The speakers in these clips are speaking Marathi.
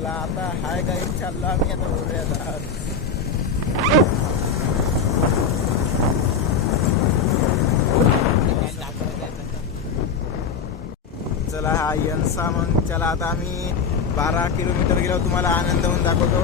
चला आता हाय काही चाललो आम्ही आता उद्या चला हा यंसा मग चला आता आम्ही 12 किलोमीटर गेलो तुम्हाला आनंदवन दाखवतो.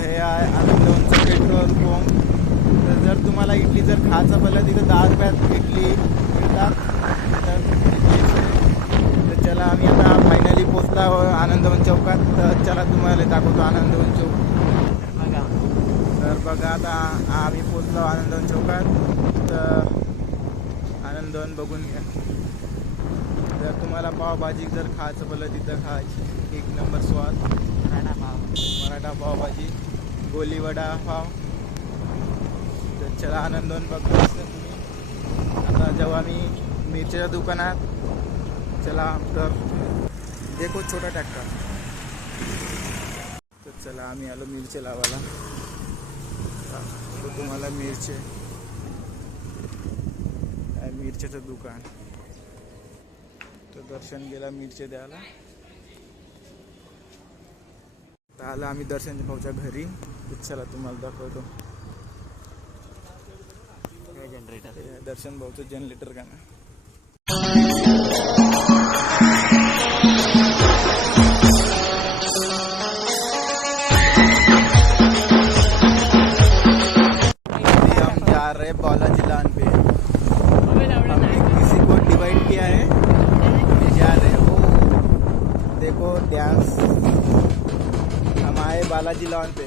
हे आहे आनंदवनचं पेट्रोल पंप. तर जर तुम्हाला इडली जर खायचं पडलं तिथं 10 रुपयात इडली मिळतात. तर चला आम्ही आता फायनली पोचला आनंदवन चौकात. तर चला तुम्हाला दाखवतो आनंदवन चौक बघा. तर बघा आता आम्ही पोचलो आनंदवन चौकात. तर आनंदवन बघून घ्या. जर तुम्हाला पावभाजी जर खायचं पडलं तिथं खायची 1 नंबर स्वाद. मराठा पावभाजी, गोली वडा पाव. तर चला आनंदवन बघतो तुम्ही. आता जेव्हा आम्ही मिरच्याच्या दुकानात चला तर देखो छोटा ट्रॅक्टर. तर चला आम्ही आलो मिरच्या लावायला. तो तुम्हाला मिरच्याचं दुकान. तर दर्शन गेला मिरच्या द्यायला. तर आला आम्ही दर्शनच्या भाऊच्या घरी. चला तुम्हाला दाखवतो दर्शन भाऊचं जनरेटर का ना. हम जा रहे बालाजी लान पे. हमने किसी को डिवाइड किया है. हम जा रहे हो देखो डांस. हम आए बालाजी लॉन पे.